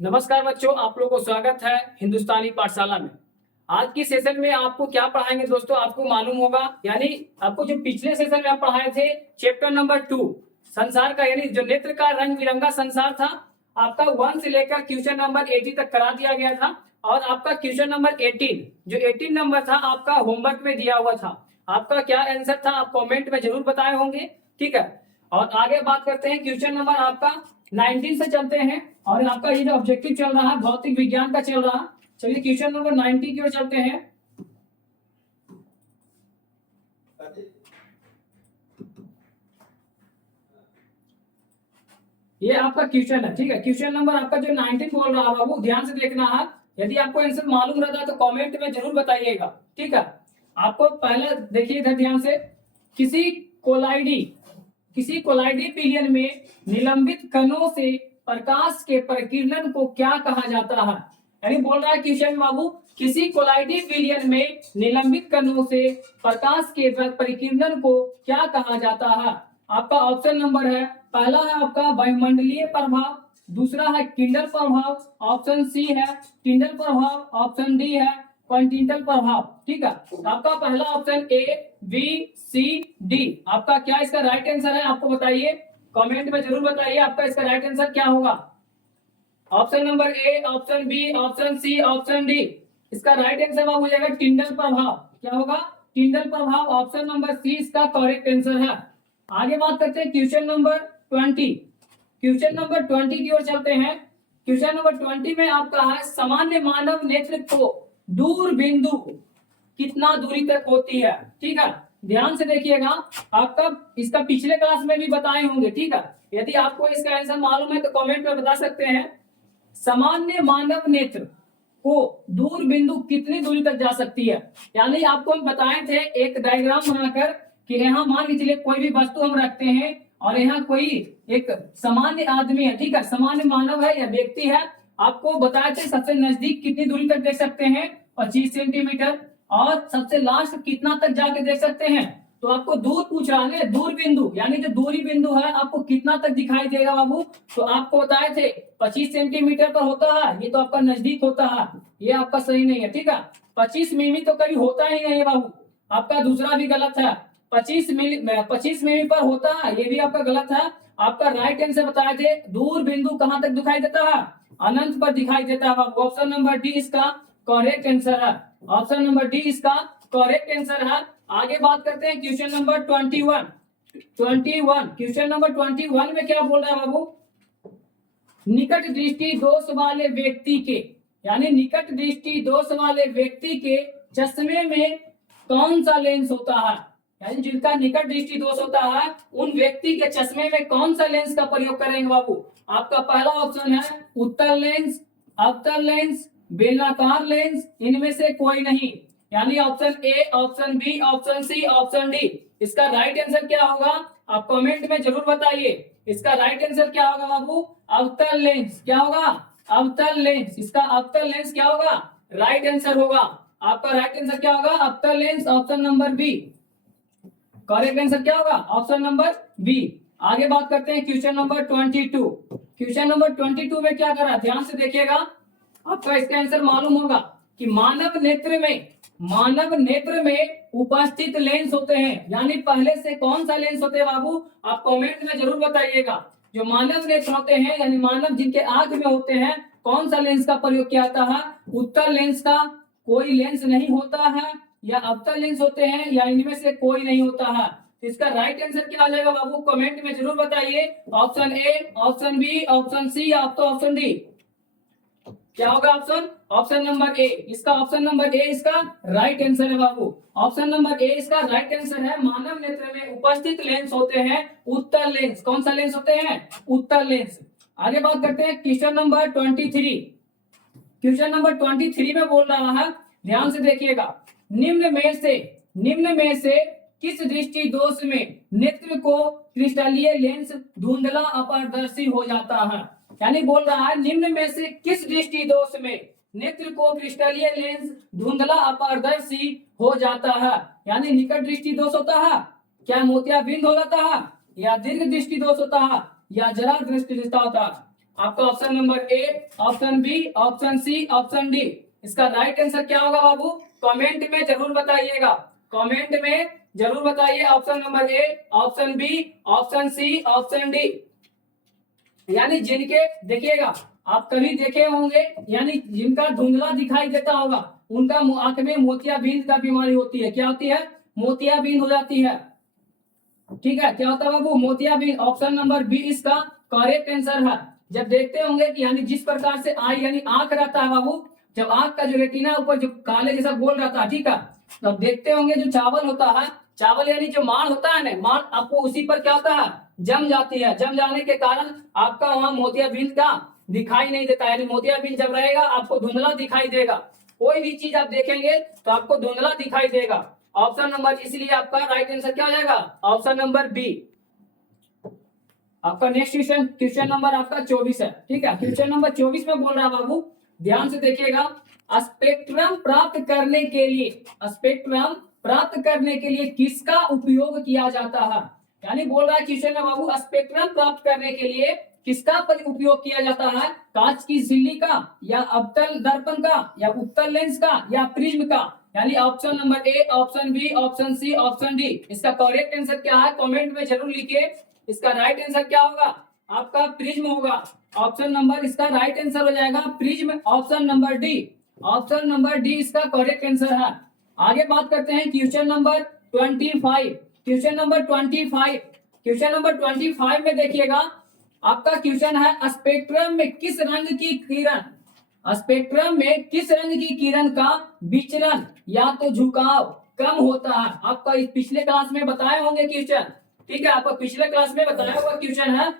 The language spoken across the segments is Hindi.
नमस्कार बच्चों, आप लोगों को स्वागत है हिंदुस्तानी पाठशाला में। आज की सेशन में आपको क्या पढ़ाएंगे दोस्तों, आपको मालूम होगा। यानी आपको जो पिछले सेशन में आप पढ़ाए थे चैप्टर नंबर 2 संसार का, यानी जो नेत्र का रंग बिरंगा संसार था, आपका 1 से लेकर क्वेश्चन नंबर 80 तक करा दिया गया था। और आपका क्वेश्चन नंबर 18 जो 18 नंबर था आपका होमवर्क में दिया हुआ था। आपका क्या आंसर था आप कमेंट में जरूर बताए होंगे, ठीक है। और आगे बात करते हैं, क्वेश्चन नंबर आपका 19 से चलते हैं। और आपका ये जो ऑब्जेक्टिव चल रहा है भौतिक विज्ञान का चल रहा है। चलिए क्वेश्चन नंबर 90 की ओर चलते हैं। ये आपका क्वेश्चन है, ठीक है। क्वेश्चन नंबर आपका जो 19 बोल रहा है बाबू, ध्यान से देखना है। यदि आपको आंसर मालूम रहता है तो कमेंट में जरूर बताइएगा, ठीक है। आपको पहले देखिए इधर ध्यान से, किसी कोलाइडी पिलियन में निलंबित कणों से प्रकाश के परिकिरण को क्या कहा जाता है। यानी बोल रहा है क्वेश्चन बाबू, किसी कोलाइडी पिलियन में निलंबित कणों से प्रकाश के परिकिरण को क्या कहा जाता है। आपका ऑप्शन नंबर है, पहला है आपका वायुमंडलीय प्रभाव, दूसरा है किंडल प्रभाव, ऑप्शन सी है टिंडल प्रभाव, ऑप्शन डी है कॉन्टिनेंटल प्रभाव, ठीक है। आपका पहला option A B C D, आपका क्या इसका राइट आंसर है आपको बताइए, कमेंट में जरूर बताइए आपका इसका राइट आंसर क्या होगा। Option number A, option B, option C, option D, इसका राइट आंसर हो जाएगा टिंडल प्रभाव। क्या होगा? टिंडल प्रभाव। ऑप्शन नंबर सी इसका करेक्ट आंसर है। आगे बात करते हैं क्वेश्चन नंबर 20। क्वेश्चन नंबर 20 की ओर चलते हैं। क्वेश्चन नंबर 20 में आपका है, सामान्य मानव नेत्र को दूर बिंदु कितना दूरी तक होती है, ठीक है। ध्यान से देखिएगा, आपका इसका पिछले क्लास में भी बताए होंगे, ठीक है। यदि आपको इसका आंसर मालूम है तो कमेंट में बता सकते हैं। सामान्य मानव नेत्र को दूर बिंदु कितनी दूरी तक जा सकती है। यानी आपको हम बताए थे एक डायग्राम बनाकर कि यहाँ मान लीजिए कोई भी वस्तु हम रखते हैं और यहाँ कोई एक सामान्य आदमी है, ठीक है, सामान्य मानव है या व्यक्ति है। आपको बताए थे सबसे नजदीक कितनी दूरी तक देख सकते हैं, 25 सेंटीमीटर, और सबसे लास्ट कितना तक जाके देख सकते हैं। तो आपको दूर पूछ रहा है, दूर बिंदु, यानी जो दूरी बिंदु है आपको कितना तक दिखाई देगा बाबू। तो आपको बताए थे 25 सेंटीमीटर पर होता है, ये तो आपका नजदीक होता है, ये आपका सही नहीं है, ठीक है। 25 मिमी तो कभी होता ही नहीं है बाबू, आपका दूसरा भी गलत है। 25 मिमी पर होता है, ये भी आपका गलत है। आपका राइट आंसर बताए थे, दूर बिंदु कहाँ तक दिखाई देता है, अनंत पर दिखाई देता है बाबू। ऑप्शन नंबर डी इसका करेक्ट आंसर है। ऑप्शन नंबर डी इसका करेक्ट आंसर है। आगे बात करते हैं क्वेश्चन नंबर 21। क्वेश्चन नंबर 21 में क्या बोल रहा है बाबू, निकट दृष्टि दोष वाले व्यक्ति के, यानी निकट दृष्टि दोष वाले व्यक्ति के चश्मे में कौन सा लेंस होता है। यानी जिनका निकट दृष्टि दोष होता है उन व्यक्ति के चश्मे में कौन सा लेंस का प्रयोग करेंगे बाबू। आपका पहला ऑप्शन है उत्तल लेंस, अवतल लेंस, बेलनाकार लेंस, इनमें से कोई नहीं। यानी option A, option B, option C, option D, इसका राइट आंसर क्या होगा आप कमेंट में जरूर बताइए। इसका राइट आंसर क्या होगा बाबू, अवतल लेंस। क्या होगा? अवतल लेंस। इसका अवतल लेंस क्या होगा, राइट आंसर होगा। आपका राइट आंसर क्या होगा, अवतल lens, option number B. Correct answer क्या होगा, ऑप्शन नंबर बी। आगे बात करते हैं क्वेश्चन नंबर 22। क्वेश्चन नंबर 22 में क्या करा, ध्यान से देखिएगा, आपका इसका आंसर मालूम होगा कि मानव नेत्र में उपस्थित लेंस होते हैं। यानी पहले से कौन सा लेंस होते हैं बाबू, आप कमेंट में जरूर बताइएगा। जो मानव नेत्र होते हैं, यानी मानव जिनके आंख में होते हैं, कौन सा लेंस का प्रयोग किया जाता है। उत्तल लेंस का कोई लेंस नहीं होता है, या अवतल लेंस होते हैं, या इनमें से कोई नहीं होता है। इसका राइट आंसर क्या आ जाएगा बाबू, कमेंट में जरूर बताइए। Option A, option B, option C, या तो ऑप्शन डी। क्या होगा ऑप्शन, ऑप्शन नंबर ए। इसका ऑप्शन नंबर ए इसका राइट आंसर है बाबू। ऑप्शन नंबर ए इसका राइट आंसर है। मानव नेत्र में उपस्थित लेंस होते हैं उत्तल लेंस। कौन सा लेंस होते हैं, उत्तल लेंस। आगे बात करते हैं क्वेश्चन नंबर 23। क्वेश्चन नंबर 23 में बोल रहा है, ध्यान से देखिएगा, निम्न में से किस दृष्टि दोष में नेत्र को क्रिस्टलीय लेंस धुंधला अपारदर्शी हो जाता है। यानी बोल रहा है निम्न में से किस दृष्टि दोष में नेत्र को क्रिस्टलीय लेंस धुंधला अपारदर्शी हो जाता है। यानी निकट दृष्टि दोष होता है, क्या मोतियाबिंद हो जाता है, या दीर्घ दृष्टि दोष होता है या जरा दृष्टि दोष होता है? आपका option number A, option B, option C, option D. इसका राइट आंसर क्या होगा बाबू? कमेंट में जरूर बताइएगा, कमेंट में जरूर बताइए। Option number A, option B, option C, option D. यानी जिनके देखिएगा आप कभी देखे होंगे, यानी जिनका धुंधला दिखाई देता होगा उनका आंख में मोतियाबिंद का बीमारी होती है। क्या होती है? मोतियाबिंद हो जाती है। ठीक है, क्या होता है बाबू? मोतियाबिंद। ऑप्शन नंबर बी इसका करेक्ट आंसर है। जब देखते होंगे कि यानी जिस प्रकार से आई यानी आंख रहता है बाबू, जब आंख का जो रेटिना ऊपर जो काले जैसा गोल रहता है, ठीक है, तो देखते होंगे जो चावल होता है, चावल यानी जो माड़ होता है ना, माड़ आपको उसी पर क्या होता है? जम जाती है। जम जाने के कारण आपका वहां मोतियाबिंद का दिखाई नहीं देता, यानी मोतियाबिंद जब रहेगा आपको धुंधला दिखाई देगा। कोई भी चीज आप देखेंगे तो आपको धुंधला दिखाई देगा। ऑप्शन नंबर, इसलिए आपका राइट आंसर क्या हो जाएगा? Option number B. आपका नेक्स्ट क्वेश्चन, क्वेश्चन नंबर आपका 24 है। ठीक है, क्वेश्चन नंबर 24 में बोल रहा है बाबू, ध्यान से देखिएगा। स्पेक्ट्रम प्राप्त करने के लिए, स्पेक्ट्रम प्राप्त करने के लिए किसका उपयोग किया जाता है? यानी बोल रहा है क्वेश्चन में बाबू, स्पेक्ट्रम प्राप्त करने के लिए किसका उपयोग किया जाता है? कांच की झिल्ली का, या अवतल दर्पण का, या उत्तल लेंस का, या प्रिज्म का? यानी option number A, option B, option C, option D. इसका करेक्ट आंसर क्या है? कमेंट में जरूर लिखिए। इसका राइट आंसर क्या होगा? आपका प्रिज्म होगा। ऑप्शन नंबर इसका राइट आंसर हो जाएगा prism. Option number D, option number D इसका करेक्ट आंसर है। आगे बात करते हैं question number 25। Question number 25, question number 25 में देखिएगा, आपका क्वेश्चन है स्पेक्ट्रम में किस रंग की किरण, स्पेक्ट्रम में किस रंग की किरण का विचलन या तो झुकाव कम होता है? आपका इस पिछले क्लास में बताए होंगे क्वेश्चन, ठीक है, आपको पिछले क्लास में बताया हुआ क्वेश्चन है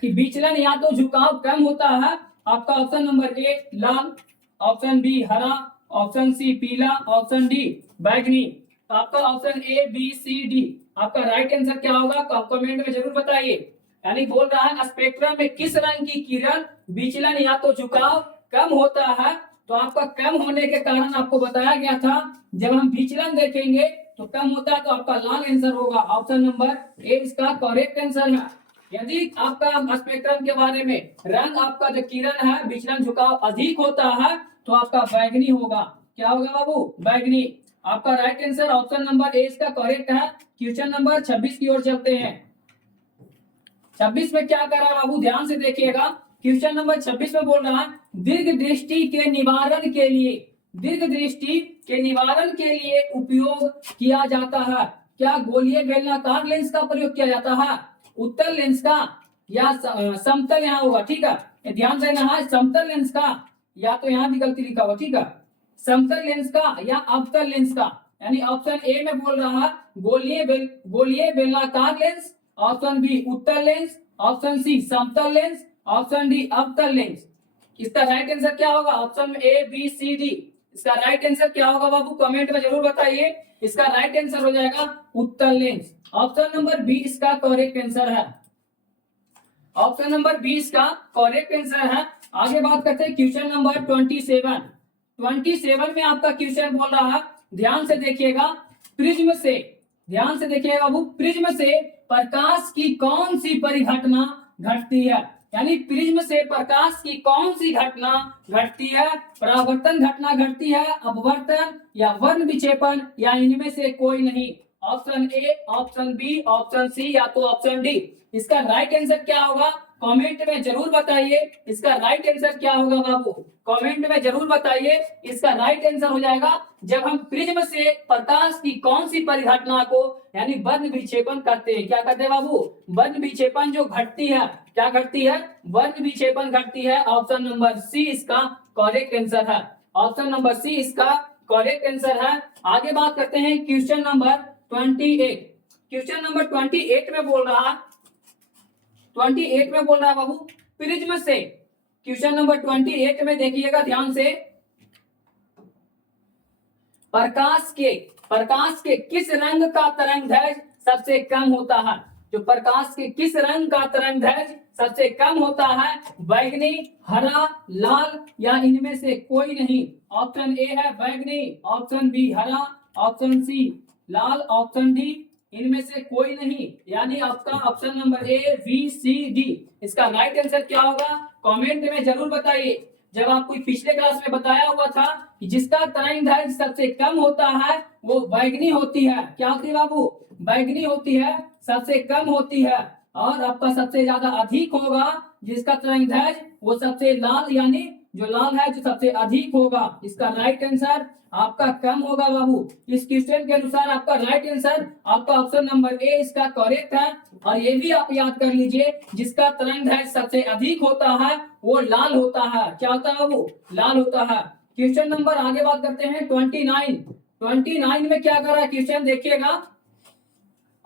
कि विचलन या तो झुकाव कम होता है। आपका ऑप्शन नंबर ए लाल, ऑप्शन बी हरा, ऑप्शन सी पीला, ऑप्शन डी बैगनी। तो आपका option A B C D आपका राइट आंसर क्या होगा? कमेंट में जरूर बताइए। यानी बोल रहा है स्पेक्ट्रम में किस रंग की किरण विचलन या तो झुकाव कम होता है। तो आपका कम होने के कारण आपको बताया गया था, जब हम विचलन देखेंगे तो कम होता है, तो आपका लाल आंसर होगा। ऑप्शन नंबर ए इसका करेक्ट आंसर है। यदि आपका स्पेक्ट्रम के बारे में रंग आपका जो किरण है विचलन झुकाव अधिक होता है तो आपका बैगनी होगा। क्या होगा बाबू? बैगनी। आपका राइट आंसर ऑप्शन नंबर ए इसका करेक्ट है। क्वेश्चन नंबर 26 की ओर चलते हैं। 26 में क्या कर रहा है बाबू? ध्यान से देखिएगा। क्वेश्चन नंबर 26 में बोल रहा है दीर्घ दृष्टि के निवारण के लिए, दीर्घ दृष्टि के निवारण के लिए उपयोग किया जाता है। क्या गोलीय बेलनाकार लेंस का प्रयोग किया जाता है, उत्तल लेंस का, या समतल? यहाँ होगा, ठीक है, ध्यान देना है, समतल लेंस का, या तो यहाँ भी गलती लिखा हुआ, ठीक है, समतल लेंस का या अवतल लेंस का। यानी ऑप्शन ए में बोल रहा है गोलीय बेलनाकार लेंस, ऑप्शन बी उत्तल लेंस, ऑप्शन सी समतल लेंस, ऑप्शन डी अवतल लेंस। इसका राइट आंसर क्या होगा? Option A B C D. इसका राइट आंसर क्या होगा बाबू? कमेंट में जरूर बताइए। इसका राइट आंसर हो जाएगा उत्तल लेंस। ऑप्शन नंबर बी इसका करेक्ट आंसर है। ऑप्शन नंबर बी इसका करेक्ट आंसर है। आगे बात करते हैं क्वेश्चन नंबर 27। 27 में आपका क्वेश्चन बोल रहा है, ध्यान से देखिएगा, प्रिज्म से, ध्यान से देखिएगा बाबू, प्रिज्म से प्रकाश की कौन सी परिघटना घटती है? यानी प्रिज्म से प्रकाश की कौन सी घटना घटती है? परावर्तन घटना घटती है, अपवर्तन, या वर्ण विक्षेपण, या इनमें से कोई नहीं? Option A, option B, option C, या तो ऑप्शन डी। इसका राइट आंसर क्या होगा? कमेंट में जरूर बताइए। इसका राइट आंसर क्या होगा बाबू? कमेंट में जरूर बताइए। इसका राइट आंसर हो जाएगा, जब हम प्रिज्म से प्रकाश की कौन सी परिघटना को यानी वर्ण विक्षेपण करते हैं। क्या करते हैं बाबू? वर्ण विक्षेपण जो घटती है, क्या घटती है? वर्ण विक्षेपण घटती है। ऑप्शन नंबर सी इसका करेक्ट आंसर है। ऑप्शन नंबर सी इसका करेक्ट आंसर है। आगे बात करते हैं क्वेश्चन नंबर 28। क्वेश्चन नंबर 28 में बोल रहा है, 28 में बोल रहा है बाबू, प्रिज्म से, क्वेश्चन नंबर 28 में देखिएगा ध्यान से, प्रकाश के किस रंग का तरंगदैर्घ्य सबसे कम होता है? जो प्रकाश के किस रंग का तरंगदैर्घ्य सबसे कम होता है? बैगनी, हरा, लाल, या इनमें से कोई नहीं? ऑप्शन ए है बैगनी, ऑप्शन बी हरा, ऑप्शन सी लाल, ऑप्शन डी इनमें से कोई नहीं, यानी आपका option number A B C D इसका राइट आंसर क्या होगा, कमेंट में जरूर बताइए। जब आपको पिछले क्लास में बताया हुआ था कि जिसका तरंग सबसे कम होता है वो बैगनी होती है, क्या होती है बाबू, बैगनी होती है, सबसे कम होती है, और आपका सबसे ज्यादा अधिक होगा जिसका तरंग वो सबसे लाल, यानी जो लाल है जो सबसे अधिक होगा। इसका राइट आंसर आपका कम होगा बाबू। इस क्वेश्चन के अनुसार आपका राइट आंसर आपका ऑप्शन नंबर ए इसका करेक्ट है। और ये भी आप याद कर लीजिए, जिसका तरंग सबसे अधिक होता है वो लाल होता है, क्या होता है बाबू, लाल होता है। क्वेश्चन नंबर आगे बात करते हैं 29 में क्या कर रहा है क्वेश्चन देखिएगा,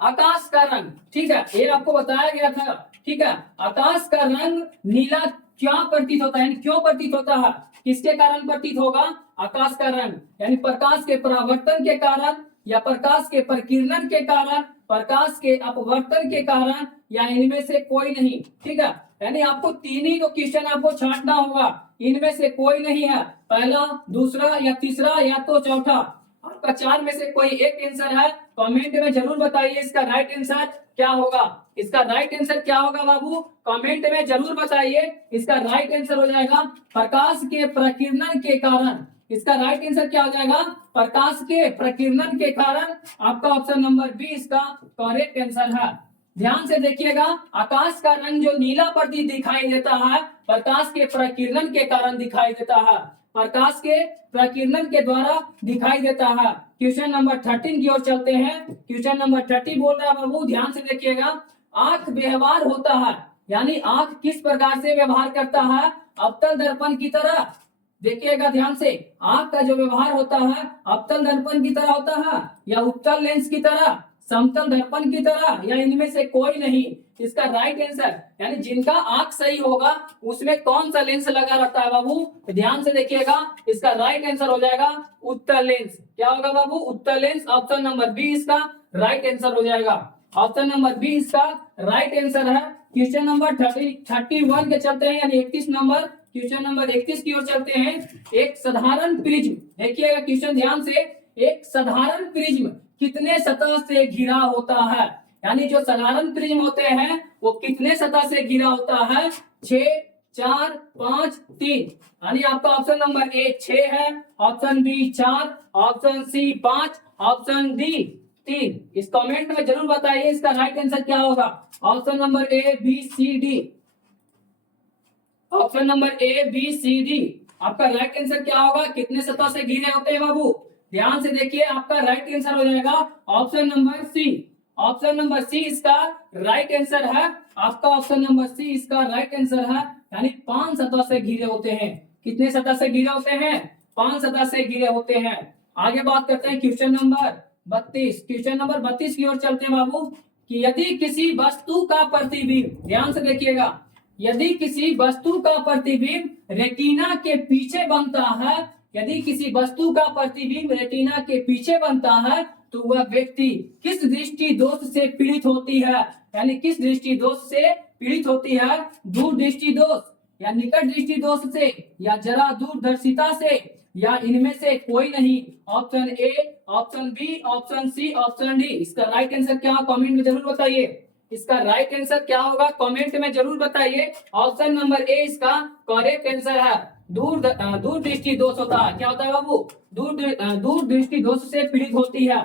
आकाश का रंग, ठीक है, ये आपको बताया गया था, ठीक है, आकाश का रंग नीला क्या प्रतीत होता है, यानी क्यों प्रतीत होता है, किसके कारण प्रतीत होगा आकाश का रंग, यानी प्रकाश के परावर्तन के कारण, या प्रकाश के प्रकीर्णन के कारण, प्रकाश के अपवर्तन के कारण, या इनमें से कोई नहीं, ठीक है। यानी आपको तीन ही तो क्वेश्चन आपको छांटना होगा, इनमें से कोई नहीं है, पहला, दूसरा या तीसरा या तो चौथा। आपका चार में से कोई एक आंसर है, कमेंट में जरूर बताइए इसका राइट आंसर क्या होगा। इसका राइट आंसर क्या होगा बाबू, कमेंट में जरूर बताइए। इसका राइट आंसर हो जाएगा प्रकाश के प्रकीर्णन के कारण। इसका राइट आंसर क्या हो जाएगा, प्रकाश के प्रकीर्णन के कारण। आपका ऑप्शन नंबर बी इसका करेक्ट आंसर है। ध्यान से देखिएगा, आकाश का रंग जो नीला प्रतीत दिखाई देता है प्रकाश के प्रकीर्णन के कारण दिखाई देता है, प्रकाश के प्रकीर्णन के द्वारा दिखाई देता है। क्वेश्चन नंबर 13 की ओर चलते हैं। क्वेश्चन नंबर 30 बोल रहा है बाबू, ध्यान से देखिएगा, आंख व्यवहार होता है, यानी आंख किस प्रकार से व्यवहार करता है, अवतल दर्पण की तरह। देखिएगा ध्यान से, आंख का जो व्यवहार होता है अवतल दर्पण की तरह होता है, या उत्तल लेंस की तरह, समतल दर्पण की तरह, या इनमें से कोई नहीं। इसका राइट आंसर, यानी जिनका आंख सही होगा उसमें कौन सा लेंस लगा रहता है बाबू, ध्यान से देखिएगा, इसका राइट आंसर हो जाएगा उत्तल लेंस। क्या होगा बाबू, उत्तल लेंस। ऑप्शन नंबर बी इसका राइट आंसर हो जाएगा। ऑप्शन नंबर बी इसका राइट आंसर है। क्वेश्चन नंबर 31 के चलते हैं, यानी 31 नंबर, क्वेश्चन नंबर 31 की ओर चलते हैं। एक साधारण प्रिज्म, देखिएगा क्वेश्चन ध्यान से, एक साधारण प्रिज्म कितने सतह से घिरा होता है, यानी जो साधारण प्रिज्म होते हैं वो कितने सतह से घिरा होता है, 6, 4, 5, 3, यानी आपका ऑप्शन नंबर ए 6 है, option B 4, option C 5, option D 3। इस कमेंट में जरूर बताइए इसका राइट आंसर क्या होगा। Option number A B C D, option number A B C D आपका राइट आंसर क्या होगा, कितने सतह से घिरे होते हैं बाबू, ध्यान से देखिए, आपका राइट आंसर हो जाएगा option number C. Option number C इसका राइट आंसर है। आपका ऑप्शन नंबर सी इसका राइट आंसर है, यानी 5 सतह से घिरे होते हैं। कितने सतह से घिरे होते हैं, 5 सतह से घिरे होते हैं। आगे बात करते हैं क्वेश्चन नंबर 32। क्वेश्चन नंबर 32 की ओर चलते हैं बाबू, कि यदि किसी वस्तु का प्रतिबिंब, ध्यान से देखिएगा, यदि किसी वस्तु का प्रतिबिंब रेटिना के पीछे बनता है, यदि किसी वस्तु का प्रतिबिंब रेटिना के पीछे बनता है तो वह व्यक्ति किस दृष्टि दोष से पीड़ित होती है, यानी किस दृष्टि दोष से पीड़ित होती है, दूर दृष्टि दोष, या निकट दृष्टि दोष से, या जरा दूरदर्शिता से, या इनमें से कोई नहीं। Option A, option B, option C, option D. इसका राइट आंसर क्या, कमेंट में जरूर बताइए। इसका राइट आंसर क्या होगा, कमेंट में जरूर बताइए। ऑप्शन नंबर ए इसका करेक्ट आंसर है। दूर दृष्टि दोष होता है, क्या होता है बाबू, दूर दृष्टि दोष से पीड़ित होती है।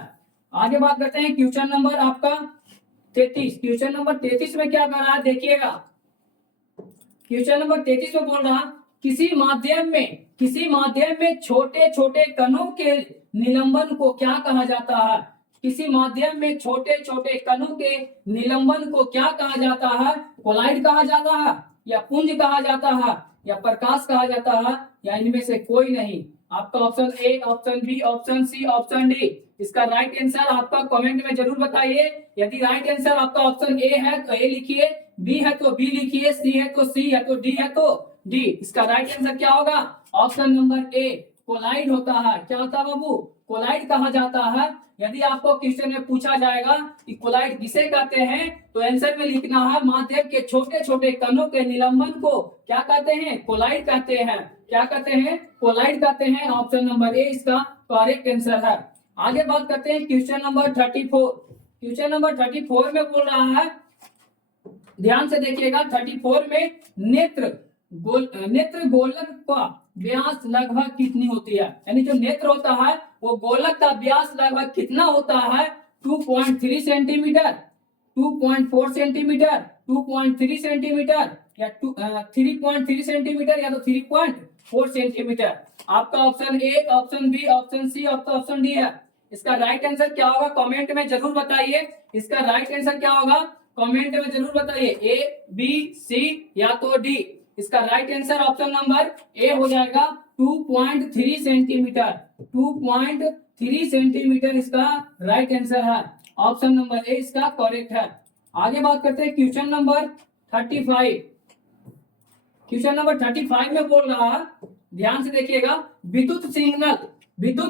आगे बात करते हैं क्वेश्चन नंबर आपका 33। क्वेश्चन नंबर 33 में क्या कर रहा है देखिएगा, क्वेश्चन नंबर 33 में बोल रहा, किसी माध्यम में छोटे छोटे कणों के निलंबन को क्या कहा जाता है, किसी माध्यम में छोटे छोटे कणों के निलंबन को क्या कहा जाता है, कोलाइड कहा जाता है, या पुंज कहा जाता है, या प्रकाश कहा जाता है, या इनमें से कोई नहीं। आपका option A, option B, option C, option D. इसका राइट आंसर आपका कमेंट में जरूर बताइए। यदि राइट आंसर आपका ऑप्शन ए है तो ए लिखिए, बी है तो बी लिखिए, सी है तो सी, है तो डी है तो डी। इसका राइट आंसर क्या होगा, ऑप्शन नंबर ए कोलाइड होता है। क्या होता है बाबू, कोलाइड कहा जाता है। यदि आपको क्वेश्चन में पूछा जाएगा कि कोलाइड किसे कहते हैं तो आंसर में लिखना है माध्यम के छोटे छोटे कणों के निलंबन को क्या कहते हैं, कोलाइड कहते हैं। क्या कहते हैं, कोलाइड कहते हैं। ऑप्शन नंबर ए इसका करेक्ट आंसर है। आगे बात करते हैं क्वेश्चन नंबर 34। क्वेश्चन नंबर 34 में बोल रहा है, ध्यान से देखिएगा, 34 में नेत्र गोलक का व्यास लगभग कितनी होती है, यानी जो नेत्र होता है वो गोलक का व्यास लगभग कितना होता है, 2.3 सेंटीमीटर, 2.4 सेंटीमीटर, 2.3 सेंटीमीटर या 3.3 सेंटीमीटर या तो 3.4 सेंटीमीटर। आपका option A, option B, option C, आपका ऑप्शन डी है। इसका राइट आंसर क्या होगा कमेंट में जरूर बताइए। इसका राइट आंसर क्या होगा कमेंट में जरूर बताइए, ए, बी, सी या तो डी। इसका राइट आंसर ऑप्शन नंबर ए हो जाएगा 2.3 सेंटीमीटर, 2.3 सेंटीमीटर इसका राइट आंसर है। ऑप्शन नंबर ए इसका करेक्ट है। आगे बात करते हैं क्वेश्चन नंबर 35। क्वेश्चन नंबर 35 में बोल रहा है, ध्यान से देखिएगा, विद्युत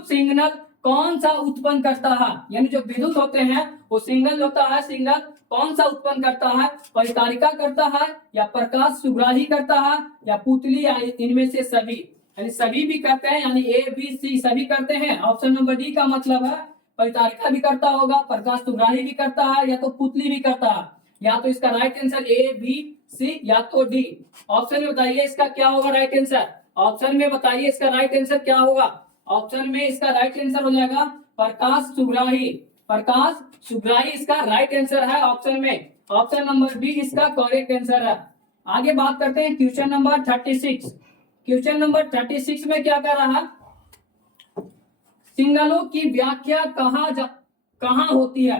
सिग्नल कौन सा उत्पन्न करता है, यानी जो विद्युत होते हैं वो सिग्नल होता है, सिग्नल कौन सा उत्पन्न करता है, परितारिका करता है या प्रकाश सुग्राही करता है या पुतली या इनमें से सभी, यानी सभी भी करते हैं, यानी ए, बी, सी सभी करते हैं। ऑप्शन नंबर डी का मतलब है परितारिका भी करता होगा, प्रकाश सुग्राही भी करता है या तो पुतली भी करता है। या तो इसका राइट आंसर ए, बी, सी या तो डी। ऑप्शन में बताइए इसका क्या होगा राइट आंसर, ऑप्शन में बताइए इसका राइट आंसर क्या होगा। ऑप्शन में इसका राइट आंसर हो जाएगा प्रकाश सुग्राही, प्रकाश सुग्राही इसका राइट आंसर है ऑप्शन में। ऑप्शन नंबर बी इसका करेक्ट आंसर है। आगे बात करते हैं क्वेश्चन नंबर 36। क्वेश्चन नंबर 36 में क्या कर रहा है, सिग्नलों की व्याख्या कहाँ होती है,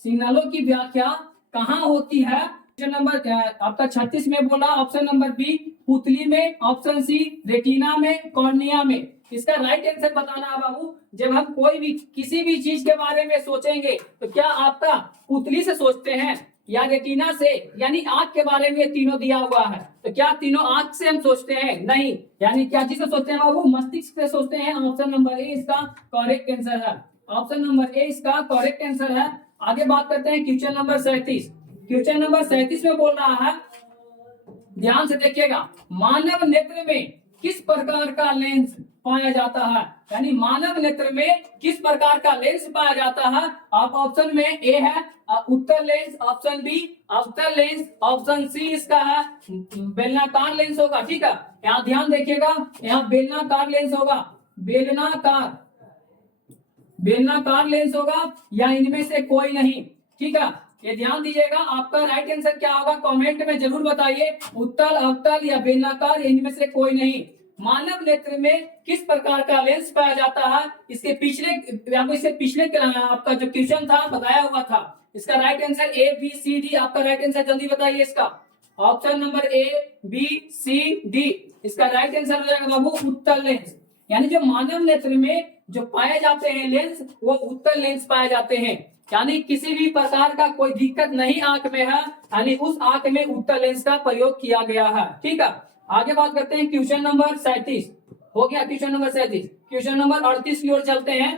सिग्नलों की व्याख्या कहाँ होती है। क्वेश्चन नंबर आपका 36 में बोला ऑप्शन नंबर बी पुतली में, ऑप्शन सी रेटिना में, कॉर्निया में। इसका राइट आंसर बताना है बाबू। जब हम कोई भी किसी भी चीज के बारे में सोचेंगे तो क्या आपका पुतली से सोचते हैं या रेटिना से, यानी आंख के बारे में ये तीनों दिया हुआ है, तो क्या तीनों आंख से हम सोचते हैं, नहीं, यानी क्या चीज से सोचते हैं बाबू, मस्तिष्क से सोचते हैं। ऑप्शन नंबर ए इसका करेक्ट आंसर है, ऑप्शन नंबर ए इसका करेक्ट आंसर है। आगे बात करते हैं क्वेश्चन नंबर 37। क्वेश्चन नंबर 37 में बोल रहा है, ध्यान से देखिएगा, मानव नेत्र में किस प्रकार का लेंस पाया जाता है, यानी मानव नेत्र में किस प्रकार का लेंस पाया जाता है। आप ऑप्शन में ए है उत्तल लेंस, ऑप्शन बी अवतल लेंस, ऑप्शन सी इसका है बेलनाकार लेंस होगा। ठीक है, यहाँ ध्यान देखिएगा, यहाँ बेलनाकार लेंस होगा, बेलनाकार लेंस होगा या इनमें से कोई नहीं। ठीक है, ये ध्यान दीजिएगा। आपका राइट आंसर क्या होगा कमेंट में जरूर बताइए, उत्तल, अवतल या बेलनाकार, इनमें से कोई नहीं। मानव नेत्र में किस प्रकार का लेंस पाया जाता है, इसके पिछले आपका जो क्वेश्चन था बताया हुआ था। इसका right answer A, B, C, D. आपका राइट आंसर जल्दी बताइए इसका। Option number A, B, C, D. इसका राइट आंसर हो जाएगा बाबू उत्तल लेंस, यानी जो मानव नेत्र में जो पाए जाते हैं लेंस वो उत्तल लेंस पाए जाते हैं, यानी किसी भी प्रकार का कोई दिक्कत नहीं आंख में है, यानी उस आंख में उत्तल लेंस का प्रयोग किया गया है। ठीक है, आगे बात करते हैं क्वेश्चन नंबर 37 हो गया। क्वेश्चन नंबर 37, क्वेश्चन नंबर 38 की ओर चलते हैं।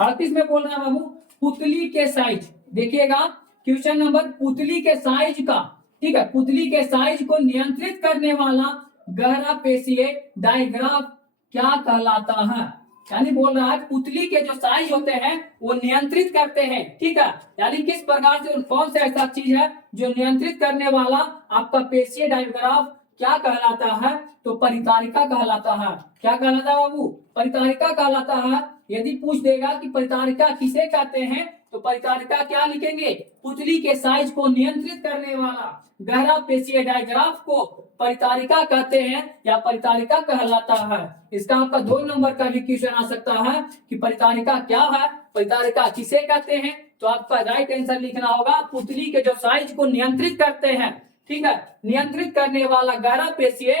38 में बोल रहा है बाबू पुतली के साइज, देखिएगा क्वेश्चन नंबर पुतली के साइज का। ठीक है, पुतली के साइज को नियंत्रित करने वाला गहरा पेशीय डायग्राफ क्या कहलाता है, यानी बोल रहा है पुतली के जो साइज होते हैं वो नियंत्रित करते हैं। ठीक है, यानी किस प्रकार से कौन सा ऐसा चीज है जो नियंत्रित करने वाला आपका पेशीय डायग्राफ क्या कहलाता है, तो परितारिका कहलाता है। क्या कहलाता है बाबू, परितारिका कहलाता है। यदि पूछ देगा कि परितारिका किसे कहते हैं तो परितारिका क्या लिखेंगे, पुतली के साइज को नियंत्रित करने वाला गहरा पेशीय डायग्राफ को परितारिका कहते हैं या परितारिका कहलाता है। इसका आपका 2 नंबर का भी क्वेश्चन आ सकता है कि परितारिका क्या है, परितारिका किसे कहते हैं, तो आपका राइट आंसर लिखना होगा पुतली के जो साइज को नियंत्रित करते हैं। ठीक है, नियंत्रित करने वाला गहरा पेशीय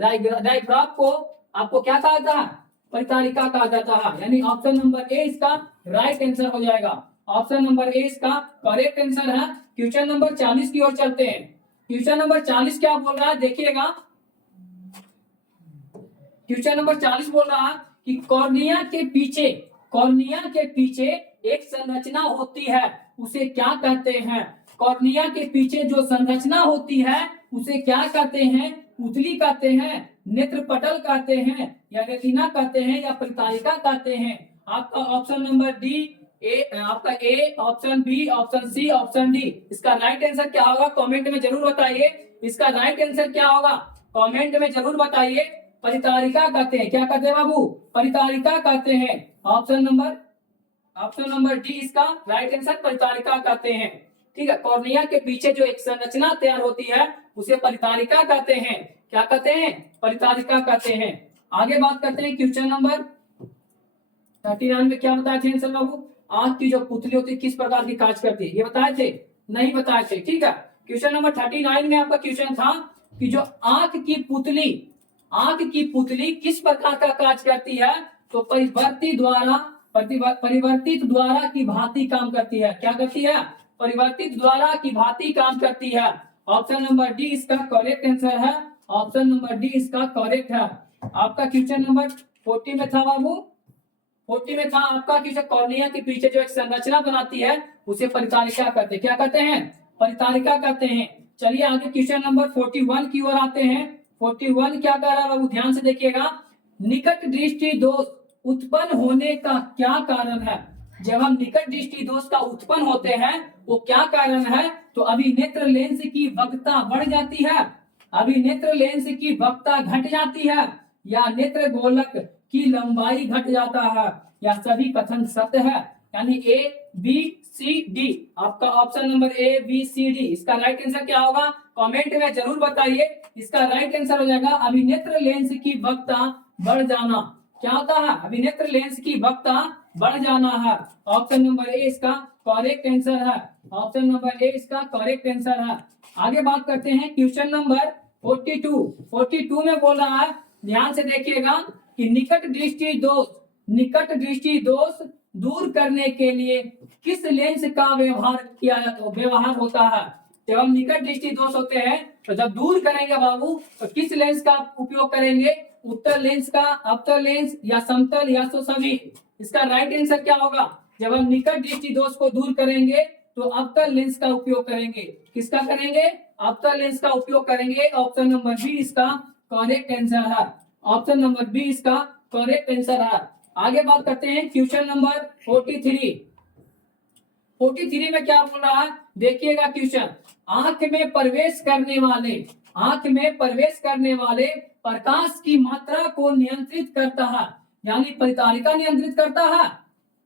डायग्राफ को आपको क्या कहा जाता है, परितारिका कहा जाता है, यानी ऑप्शन नंबर ए इसका राइट आंसर हो जाएगा। ऑप्शन नंबर ए इसका करेक्ट आंसर है। क्वेश्चन नंबर 40 की ओर चलते हैं। क्वेश्चन नंबर 40 क्या बोल रहा है देखिएगा, क्वेश्चन नंबर 40 बोल रहा है कि कॉर्निया के पीछे एक संरचना होती है उसे क्या कहते हैं। कॉर्निया के पीछे जो संरचना होती है उसे क्या कहते हैं, पुतली कहते हैं, नेत्रपटल कहते हैं या रेटिना कहते हैं या परितारिका कहते हैं। आपका ऑप्शन नंबर डी, आपका A, option B, option C, option D. इसका राइट आंसर क्या होगा कमेंट में जरूर बताइए। इसका राइट आंसर क्या होगा कमेंट में जरूर बताइए। परितारिका कहते हैं, क्या कहते हैं बाबू? परितारिका कहते हैं। ऑप्शन नंबर डी इसका राइट आंसर परितारिका कहते हैं। ठीक है, कॉर्निया के पीछे जो एक संरचना तैयार होती है उसे परितारिका कहते हैं। क्या कहते हैं? परितारिका कहते हैं। आगे बात करते हैं क्वेश्चन नंबर 39 में क्या बताए थे आंसर बाबू? आंख की जो पुतली होती है किस प्रकार की काज करती है, ये बताए थे? नहीं बताए थे। ठीक है, क्वेश्चन नंबर 39 में आपका क्वेश्चन था कि जो आंख की पुतली किस प्रकार का काज करती है? तो परिवर्तित द्वारा की भांति काम करती है। क्या करती है? परिवर्तित द्वारा की भांति काम करती है। ऑप्शन नंबर डी इसका करेक्ट आंसर है। ऑप्शन नंबर डी इसका करेक्ट है। आपका क्वेश्चन नंबर 40 में था बाबू, 40 में था आपका कि जो कॉर्निया के पीछे जो एक संरचना बनाती है उसे परितारिका कहते हैं। क्या कहते हैं? परितारिका कहते हैं। चलिए आगे क्वेश्चन नंबर 41 की ओर आते हैं। 41 क्या कह रहा है बाबू? ध्यान से देखिएगा। निकट दृष्टि दोष उत्पन्न होने का क्या कारण है? जब हम निकट दृष्टि दोष का उत्पन्न होते हैं वो क्या कारण है? तो अभिनेत्र लेंस की वक्रता बढ़ जाती है, अभिनेत्र लेंस की वक्रता घट जाती है, या नेत्र गोलक की लंबाई घट जाता है, या सभी कथन सत्य है। यानी ए बी सी डी। आपका option number A B C D इसका राइट आंसर क्या होगा कमेंट में जरूर बताइए। इसका राइट आंसर हो जाएगा अभिनेत्र लेंस की वक्रता बढ़ जाना। क्या होता है? अभिनेत्र लेंस की वक्रता बढ़ जाना है। ऑप्शन नंबर ए इसका करेक्ट आंसर है। ऑप्शन नंबर ए इसका करेक्ट आंसर है। आगे बात करते हैं क्वेश्चन नंबर 42 में बोल रहा है, ध्यान से देखिएगा कि निकट दृष्टि दोष दूर करने के लिए किस लेंस का व्यवहार होता है? जब हम निकट दृष्टि दोष होते हैं तो जब दूर करेंगे बाबू तो किस लेंस का उपयोग करेंगे? उत्तल लेंस का, अवतल लेंस, या समतल, या तो सभी। इसका राइट आंसर क्या होगा? जब हम निकट दृष्टि दोष को दूर करेंगे तो अवतल लेंस का उपयोग करेंगे। किसका करेंगे? अवतल लेंस का उपयोग करेंगे। ऑप्शन नंबर बी इसका करेक्ट आंसर है। ऑप्शन नंबर बी इसका करेक्ट आंसर है। आगे बात करते हैं क्वेश्चन नंबर 43 में क्या बोल रहा है? देखिएगा क्वेश्चन। आंख में प्रवेश करने वाले प्रकाश की मात्रा को नियंत्रित करता है, यानी परितारिका नियंत्रित करता है,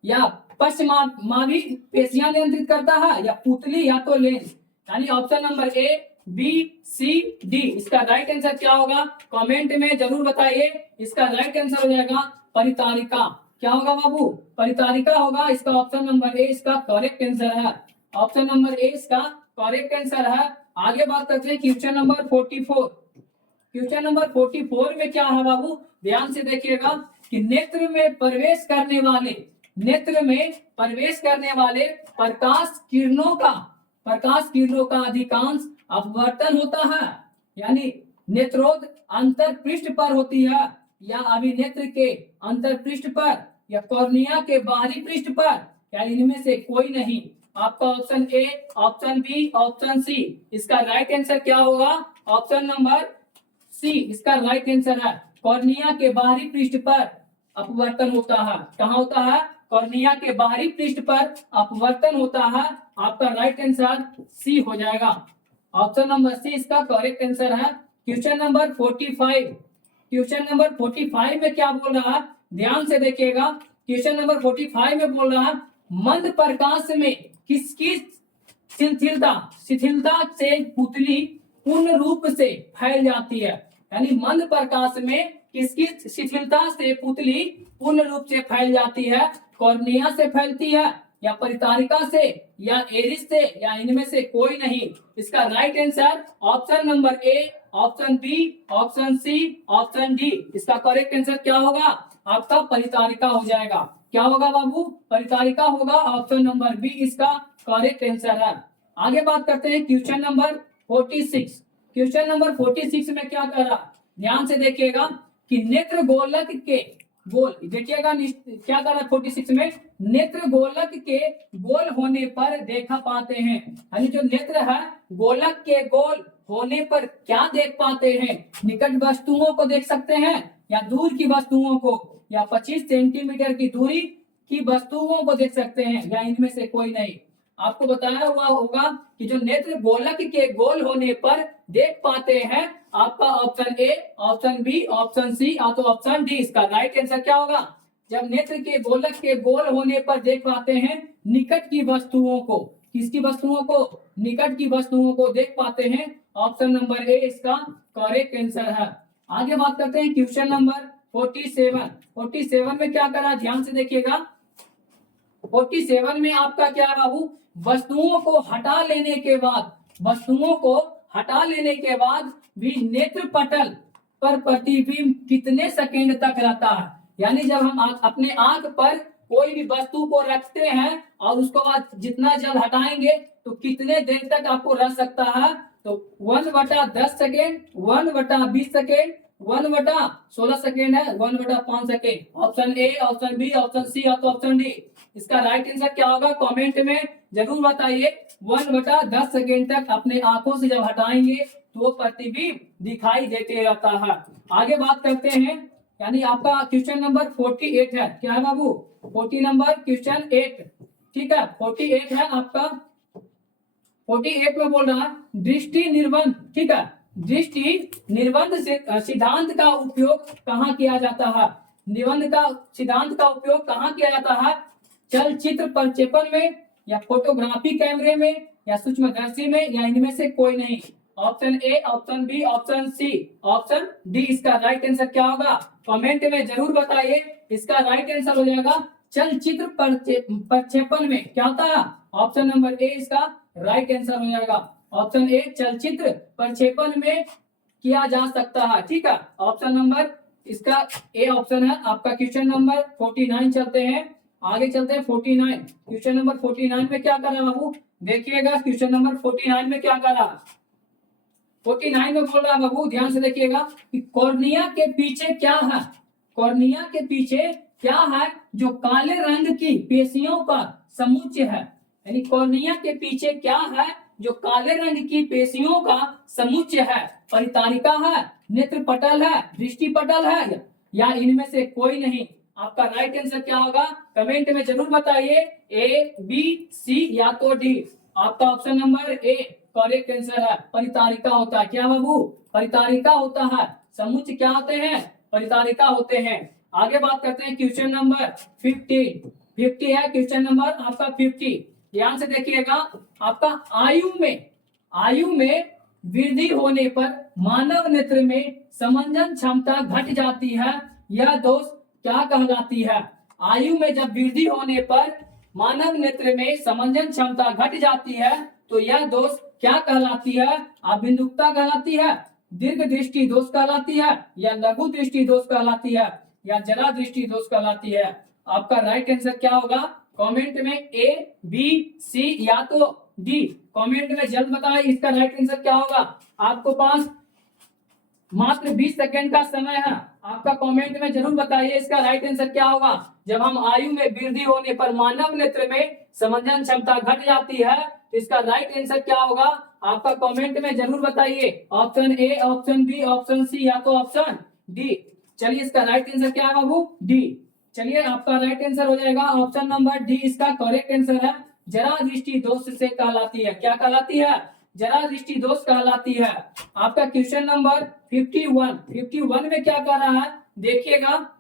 या पश्चमावी पेशियां नियंत्रित करता है, या पुतली, या तो लेंस। यानी option number A B C D. इसका राइट आंसर क्या होगा कमेंट में जरूर बताइए। इसका राइट आंसर हो जाएगा परितारिका। क्या होगा बाबू? परितारिका होगा। इसका ऑप्शन नंबर ए इसका करेक्ट आंसर है। ऑप्शन नंबर ए इसका करेक्ट आंसर है। आगे बात करते हैं क्वेश्चन नंबर 44। क्वेश्चन नंबर 44 में क्या है बाबू? ध्यान से देखिएगा कि नेत्र में प्रवेश करने वाले प्रकाश किरणों का अधिकांश अपवर्तन होता है, यानी नेत्रोद अंतर पृष्ठ पर होती है, या अभिनेत्र के अंतर पृष्ठ पर, या कॉर्निया के बाहरी पृष्ठ पर, या इनमें से कोई नहीं। आपका option A, option B, option C. इसका राइट आंसर क्या होगा? ऑप्शन नंबर सी इसका राइट आंसर है। कॉर्निया के बाहरी पृष्ठ पर अपवर्तन होता है। कहाँ होता है? कॉर्निया के बाहरी पृष्ठ पर अपवर्तन होता है। आपका राइट आंसर सी हो जाएगा। ऑप्शन नंबर सी इसका करेक्ट आंसर है। क्वेश्चन नंबर 45 में क्या बोल रहा है? ध्यान से देखिएगा। क्वेश्चन नंबर 45 में बोल रहा है मंद प्रकाश में किसकी शिथिलता से पुतली पूर्ण रूप से फैल जाती है, यानी मंद प्रकाश में किसकी शिथिलता से पुतली पूर्ण रूप से फैल जाती है? कॉर्निया से फैलती है, या परितारिका से, या एरिस से, या इनमें से कोई नहीं। इसका right answer option number A, option B, option C, option D. इसका करेक्ट आंसर क्या होगा? आपका परितारिका हो जाएगा। क्या होगा बाबू? परितारिका होगा। ऑप्शन नंबर बी इसका करेक्ट आंसर है। आगे बात करते हैं क्वेश्चन नंबर 46। क्वेश्चन नंबर 46 में क्या कर रहा? ध्यान से देखिएगा कि नेत्र गोलक के देखिएगा क्या कर रहा है 46 में? नेत्र गोलक के गोल होने पर देखा पाते हैं, यानी जो नेत्र है गोलक के गोल होने पर क्या देख पाते हैं? निकट वस्तुओं को देख सकते हैं, या दूर की वस्तुओं को, या 25 सेंटीमीटर की दूरी की वस्तुओं को देख सकते हैं या इनमें से कोई नहीं। आपको बताया हुआ होगा कि जो नेत्र गोलक के गोल होने पर देख पाते हैं, आपका option A, option B, option C या तो ऑप्शन डी। इसका राइट आंसर क्या होगा? जब नेत्र के गोलक के गोल होने पर देख पाते हैं निकट की वस्तुओं को। किसकी वस्तुओं को? निकट की वस्तुओं को देख पाते हैं। ऑप्शन नंबर ए इसका करेक्ट आंसर है। आगे बात करते हैं क्वेश्चन नंबर 47। 47 में क्या करा, ध्यान से देखिएगा। 47 में आपका क्या है बाबू? वस्तुओं को हटा लेने के बाद, वस्तुओं को हटा लेने के बाद भी नेत्र पटल पर प्रतिबिंब कितने सेकेंड तक रहता है। यानी जब हम अपने आंख पर कोई भी वस्तु को रखते हैं और उसको बाद जितना जल हटाएंगे तो कितने देर तक आपको रह सकता है। तो 1/10 सेकेंड, 1/20 सेकेंड, 1/16 सेकेंड है, 1/5 second. Option A, option B, option C या तो ऑप्शन डी। इसका राइट आंसर क्या होगा कमेंट में जरूर बताइए। 1/10 सेकेंड तक अपने आंखों से जब हटाएंगे तो वो प्रतिबिंब दिखाई देते रहता है। आगे बात करते हैं, यानी आपका क्वेश्चन नंबर 48 है। क्या है बाबू? 40 नंबर क्वेश्चन 8। ठीक है, 48 है आपका। 48 में बोल रहा है दृष्टि निर्बंध। ठीक है, दृष्टि निर्बंध सिद्धांत का उपयोग कहाँ किया जाता है? निबंध का सिद्धांत का उपयोग कहाँ किया जाता है? चलचित्र प्रक्षेपण में, या फोटोग्राफी कैमरे में, या सूक्ष्मदर्शी में, या इनमें से कोई नहीं। Option A, option B, option C, option D. इसका राइट आंसर क्या होगा कमेंट में जरूर बताइए। इसका राइट आंसर हो जाएगा चलचित्र प्रक्षेपण में। क्या होता है? ऑप्शन नंबर ए इसका राइट आंसर हो जाएगा। ऑप्शन ए चलचित्र प्रक्षेपण में किया जा सकता है। ठीक है, ऑप्शन नंबर इसका ए ऑप्शन है आपका। क्वेश्चन नंबर 49 चलते हैं, आगे चलते हैं 49। क्वेश्चन नंबर 49 में क्या कर रहा है बाबू? देखिएगा क्वेश्चन नंबर 49 में क्या कर रहा है। 49 में बोल रहा है बाबू, ध्यान से देखिएगा कि कॉर्निया के पीछे क्या है। कॉर्निया के पीछे क्या है? जो काले रंग की पेशियों का समुच्चय है। यानी कॉर्निया के पीछे क्या है? जो काले रंग की पेशियों का समुच्चय है। परितारिका है, नेत्र पटल है, दृष्टि पटल है, या इनमें से कोई नहीं। आपका राइट आंसर क्या होगा कमेंट में जरूर बताइए। ए, बी, सी या तो डी। आपका option number A correct answer है। परितारिका होता है। क्या बाबू? परितारिका होता है। समुच्चय क्या होते हैं? परितारिका होते हैं। आगे बात करते हैं क्वेश्चन नंबर 50। 50 है क्वेश्चन नंबर आपका 50। ध्यान से देखिएगा। आपका आयु में वृद्धि होने पर मानव नेत्र में समंजन क्षमता घट जाती है। यह दोष क्या कहलाती है? आयु में जब वृद्धि होने पर मानव नेत्र में समंजन क्षमता घट जाती है तो यह दोष क्या कहलाती है? अभिमुखता कहलाती है, दीर्घ दृष्टि दोष कहलाती है, या लघु दृष्टि दोष कहलाती है, या जरा दृष्टि दोष कहलाती है। आपका राइट आंसर क्या होगा कमेंट में ए, बी, सी या तो डी। कमेंट में जल्द बताएं इसका राइट आंसर क्या होगा। आपको पास मात्र 20 सेकेंड का समय है। आपका कमेंट में जरूर बताइए इसका राइट आंसर क्या होगा। जब हम आयु में वृद्धि होने पर मानव नेत्र में समंजन क्षमता घट जाती है तो इसका राइट आंसर क्या होगा आपका कमेंट में जरूर बताइए। Option A, option B, option C या तो ऑप्शन डी। चलिए इसका राइट आंसर क्या है बाबू? डी। चलिए आपका राइट आंसर हो जाएगा ऑप्शन नंबर डी इसका करेक्ट आंसर है। जरा दृष्टि दोष से कहलाती है। क्या कहलाती है? जरा दृष्टि दोष कहलाती है। आपका क्वेश्चन नंबर 51 में क्या कर रहा है देखिएगा।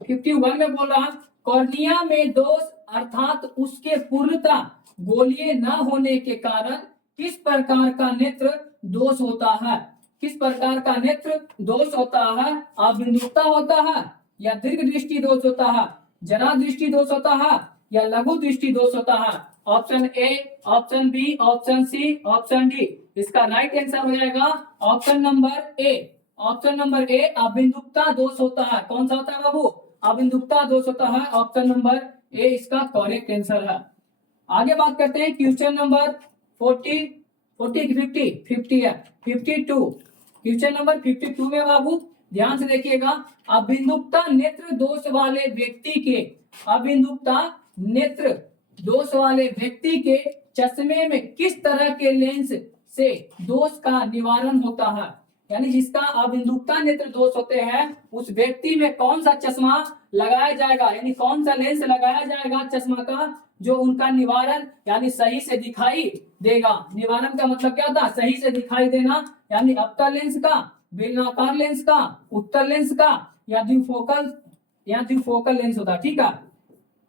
51 में बोल रहा है कॉर्निया में दोष अर्थात उसके पूर्णता गोलीय न होने के कारण किस प्रकार का नेत्र दोष होता है? किस प्रकार का नेत्र दोष होता है? अभिमुखता होता है, या दीर्घ दृष्टि दोष होता है, जरा दृष्टि दोष होता है, या लघु दृष्टि दोष होता है। Option A, option B, option C, option D. इसका राइट आंसर हो जाएगा option number A. Option number A अभिमुखता दोष होता है। कौन सा होता है बाबू? अभिमुखता दोष होता है। ऑप्शन नंबर ए इसका करेक्ट आंसर है। आगे बात करते हैं क्वेश्चन नंबर 50 है 52। क्वेश्चन नंबर 52 में बाबू ध्यान से देखिएगा। अभिमुखता नेत्र दोष वाले व्यक्ति के, अभिमुखता नेत्र दोष वाले व्यक्ति के चश्मे में किस तरह के लेंस से दोष का निवारण होता है? यानी जिसका अबिंदुकता नेत्र दोष होते हैं उस व्यक्ति में कौन सा चश्मा लगाया जाएगा, यानी कौन सा लेंस लगाया जाएगा चश्मा का जो उनका निवारण यानी सही से दिखाई देगा। निवारण का मतलब क्या होता है, सही से दिखाई देना, यानी अवतल लेंस का, बेलनाकार लेंस का, उत्तल लेंस का, या द्विफोकल लेंस होता है। ठीक है,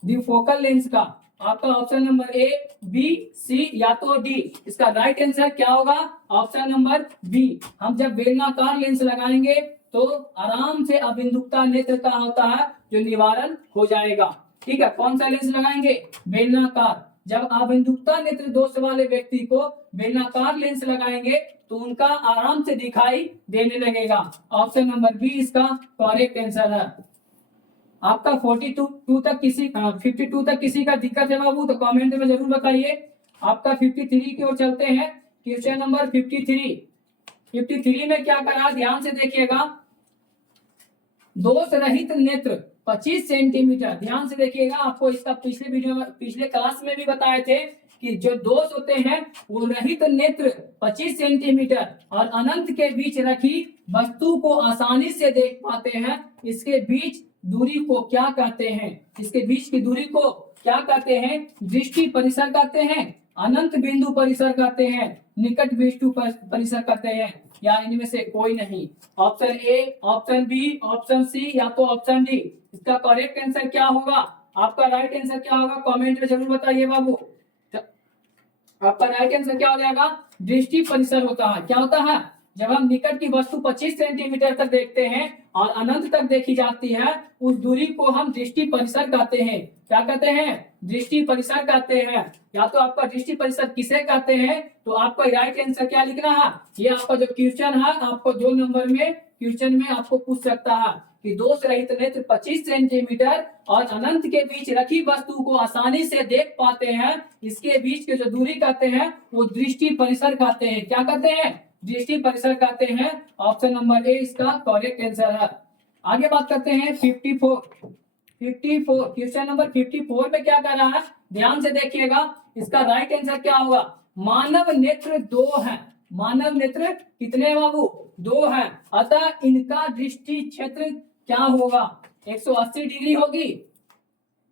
द्विफोकल लेंस का आपका ऑप्शन नंबर ए, बी, सी या तो डी। इसका राइट आंसर क्या होगा, ऑप्शन नंबर बी। हम जब बेलनाकार लेंस लगाएंगे तो आराम से अबिंदुकता नेत्र का होता है जो निवारण हो जाएगा। ठीक है, कौन सा लेंस लगाएंगे, बेलनाकार। जब अबिंदुकता नेत्र दोष वाले व्यक्ति को बेलनाकार लेंस लगाएंगे तो उनका आराम से दिखाई देने लगेगा। ऑप्शन नंबर बी इसका करेक्ट आंसर है। आपका 52 तक किसी का दिक्कत है बाबू तो कमेंट में जरूर बताइए। आपका 53 की ओर चलते हैं। क्वेश्चन नंबर 53 में क्या करा, ध्यान से देखिएगा। दोष रहित नेत्र 25 सेंटीमीटर, ध्यान से देखिएगा। आपको इसका पिछले क्लास में भी बताए थे कि जो दोष होते हैं वो रहित नेत्र 25 सेंटीमीटर और अनंत के बीच रखी वस्तु को आसानी से देख पाते हैं। इसके बीच दूरी को क्या कहते हैं, इसके बीच की दूरी को क्या कहते हैं, दृष्टि परिसर कहते हैं, अनंत बिंदु परिसर कहते हैं, निकट बिंदु परिसर कहते हैं, या इनमें से कोई नहीं। Option A, option B, option C या तो ऑप्शन डी। इसका करेक्ट आंसर क्या होगा, आपका राइट आंसर क्या होगा, कमेंट में जरूर बताइए बाबू। आपका राइट आंसर क्या हो जाएगा, दृष्टि परिसर होता है। क्या होता है, जब हम निकट की वस्तु 25 सेंटीमीटर तक देखते हैं और अनंत तक देखी जाती है उस दूरी को हम दृष्टि परिसर कहते हैं। क्या कहते हैं, दृष्टि परिसर कहते हैं। या तो आपका दृष्टि परिसर किसे कहते हैं, तो आपका राइट आंसर क्या लिखना है, ये आपका जो क्वेश्चन है आपको 2 नंबर में क्वेश्चन में आपको पूछ सकता है कि दोष रहित नेत्र 25 सेंटीमीटर और अनंत के बीच रखी वस्तु को आसानी से देख पाते हैं, इसके बीच की जो दूरी कहते हैं वो दृष्टि परिसर कहते हैं। क्या कहते हैं, दृष्टि परिसर कहते हैं। ऑप्शन नंबर ए इसका करेक्ट आंसर है। आगे बात करते हैं 54 क्वेश्चन नंबर 54 में क्या कर रहा है, ध्यान से देखिएगा। इसका राइट आंसर क्या होगा, मानव नेत्र 2 है। मानव नेत्र कितने बाबू, 2 है। अतः इनका दृष्टि क्षेत्र क्या होगा, 180 डिग्री होगी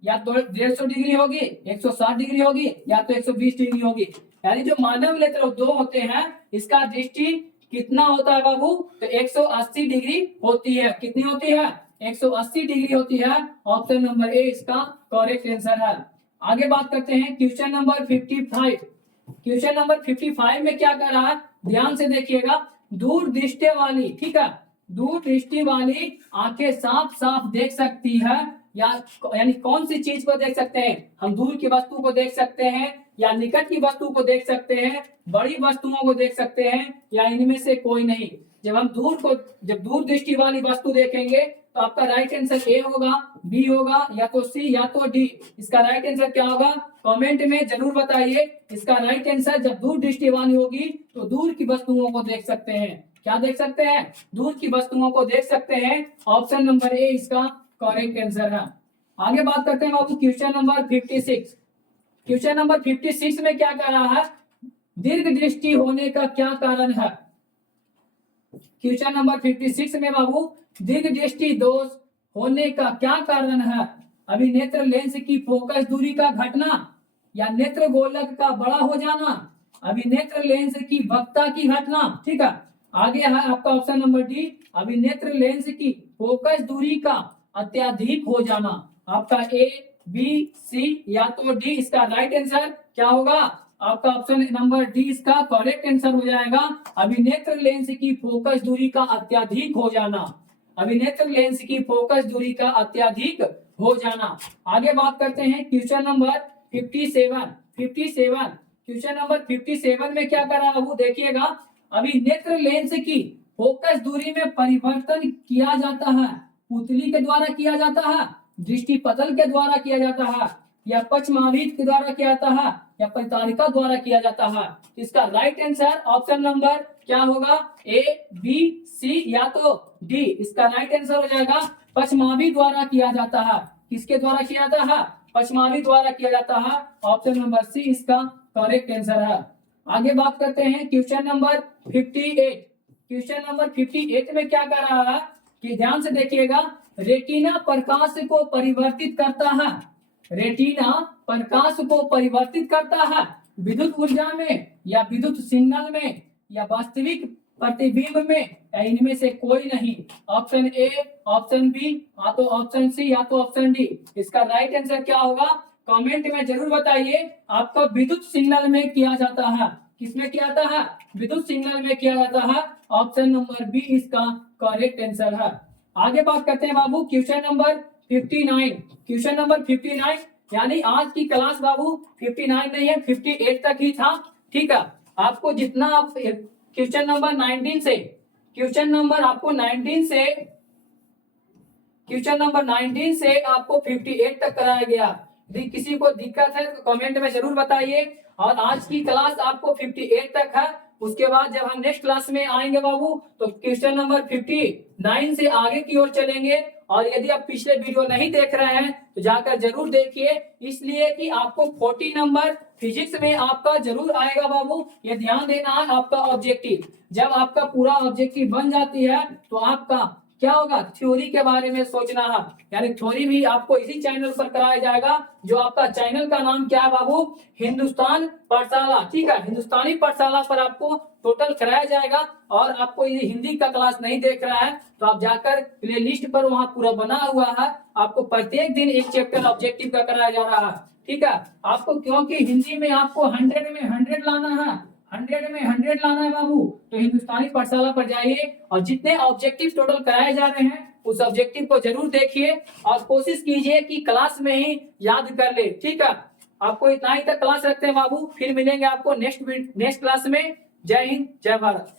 या तो 150 डिग्री होगी, 160 डिग्री होगी या तो 120 डिग्री होगी। यानी जो मानव नेत्र 2 होते हैं इसका दृष्टि कितना होता है बाबू, तो 180 डिग्री होती है। कितनी होती है, 180 डिग्री होती है। ऑप्शन नंबर ए इसका करेक्ट आंसर है। आगे बात करते हैं क्वेश्चन नंबर 55। क्वेश्चन नंबर 55 में क्या कर रहा है, ध्यान से देखिएगा। दूर दृष्टि वाली, ठीक है, दूर दृष्टि वाली आंखें साफ साफ देख सकती है, या यानी कौन सी चीज को देख सकते हैं, हम दूर की वस्तु को देख सकते हैं या निकट की वस्तु को देख सकते हैं, बड़ी वस्तुओं को देख सकते हैं, या इनमें से कोई नहीं। जब दूर दृष्टि वाली वस्तु देखेंगे तो आपका राइट आंसर ए होगा, बी होगा या तो सी या तो डी। इसका राइट आंसर क्या होगा, कमेंट में जरूर बताइए। इसका राइट आंसर जब दूर दृष्टि वाली होगी तो दूर की वस्तुओं को देख सकते हैं। क्या देख सकते हैं, दूर की वस्तुओं को देख सकते हैं। ऑप्शन नंबर ए इसका करेक्ट आंसर है। आगे बात करते हैं बाबू क्वेश्चन नंबर 56। क्वेश्चन नंबर 56 में क्या कर रहा है, दीर्घ दृष्टि होने का क्या कारण है। क्वेश्चन नंबर 56 में बाबू दीर्घ दृष्टि दोष होने का क्या कारण है। अभी नेत्र लेंस की फोकस दूरी का घटना या नेत्र गोलक का बड़ा हो जाना, अभी नेत्र लेंस की वक्रता की घटना। ठीक है, आगे है आपका ऑप्शन नंबर डी, अभी नेत्र लेंस की फोकस दूरी का अत्यधिक हो जाना। आपका ए, बी, सी या तो डी। इसका राइट आंसर क्या होगा, आपका ऑप्शन नंबर डी इसका करेक्ट आंसर हो जाएगा। अभिनेत्र लेंस की फोकस दूरी का अत्यधिक हो जाना, अभिनेत्र लेंस की फोकस दूरी का अत्यधिक हो जाना। आगे बात करते हैं क्वेश्चन नंबर 57। क्वेश्चन नंबर 57 में क्या कर रहा है वो देखिएगा। अभी नेत्र लेंस की फोकस दूरी में परिवर्तन किया जाता है, पुतली के द्वारा किया जाता है, दृष्टि पतल के द्वारा किया जाता है, या पक्षमाभित के द्वारा किया जाता है, या परितारिका द्वारा किया जाता है। इसका राइट आंसर ऑप्शन नंबर क्या होगा, ए, बी, सी या तो डी। इसका राइट आंसर हो जाएगा पक्षमाभि द्वारा किया जाता है। किसके द्वारा किया जाता है, पक्षमाभि द्वारा किया जाता है। ऑप्शन नंबर सी इसका करेक्ट आंसर है। आगे बात करते हैं क्वेश्चन नंबर 58। क्वेश्चन नंबर 58 में क्या कर रहा है कि ध्यान से देखिएगा, रेटिना प्रकाश को परिवर्तित करता है, रेटिना प्रकाश को परिवर्तित करता है विद्युत ऊर्जा में या विद्युत सिग्नल में या वास्तविक प्रतिबिंब में, या इनमें से कोई नहीं। ऑप्शन ए, ऑप्शन बी, या तो ऑप्शन सी, या तो ऑप्शन डी। इसका राइट आंसर क्या होगा कमेंट में जरूर बताइए। आपको विद्युत सिग्नल में किया जाता है, किसमें किया जाता है, विद्युत सिग्नल में किया जाता है। ऑप्शन नंबर बी इसका करेक्ट आंसर है। आगे बात करते हैं बाबू क्वेश्चन नंबर 59। क्वेश्चन नंबर 59 यानी आज की क्लास बाबू 59 नहीं है, 58 तक ही था। ठीक है, आपको जितना आप क्वेश्चन नंबर 19 से, क्वेश्चन नंबर आपको 19 से, क्वेश्चन नंबर 19 से आपको 58 तक कराया गया। यदि किसी को दिक्कत है तो कमेंट में जरूर बताइए। और आज की क्लास आपको 58 तक है। उसके बाद जब हम नेक्स्ट क्लास में आएंगे बाबू तो क्वेश्चन नंबर 59 से आगे की ओर चलेंगे। और यदि आप पिछले वीडियो नहीं देख रहे हैं तो जाकर जरूर देखिए, इसलिए कि आपको 40 नंबर फिजिक्स में आपका जरूर आएगा बाबू। ये ध्यान देना है आपका ऑब्जेक्टिव। जब आपका पूरा ऑब्जेक्टिव बन जाती है तो आपका क्या होगा, थ्योरी के बारे में सोचना है। यानी थ्योरी भी आपको इसी चैनल पर कराया जाएगा, जो आपका चैनल का नाम क्या है बाबू, हिंदुस्तान पाठशाला। ठीक है, हिंदुस्तानी पाठशाला पर आपको टोटल कराया जाएगा। और आपको ये हिंदी का क्लास नहीं देख रहा है तो आप जाकर प्ले लिस्ट पर वहां पूरा बना हुआ है, आपको प्रत्येक दिन एक चैप्टर ऑब्जेक्टिव का कराया जा रहा है। ठीक है, आपको क्योंकि हिंदी में आपको 100 में 100 लाना है, 100 में 100 लाना है बाबू, तो हिंदुस्तानी पाठशाला पर जाइए और जितने ऑब्जेक्टिव टोटल कराए जा रहे हैं उस ऑब्जेक्टिव को जरूर देखिए और कोशिश कीजिए कि क्लास में ही याद कर ले। ठीक है, आपको इतना ही तक क्लास रखते हैं बाबू, फिर मिलेंगे आपको नेक्स्ट क्लास में। जय हिंद, जय भारत।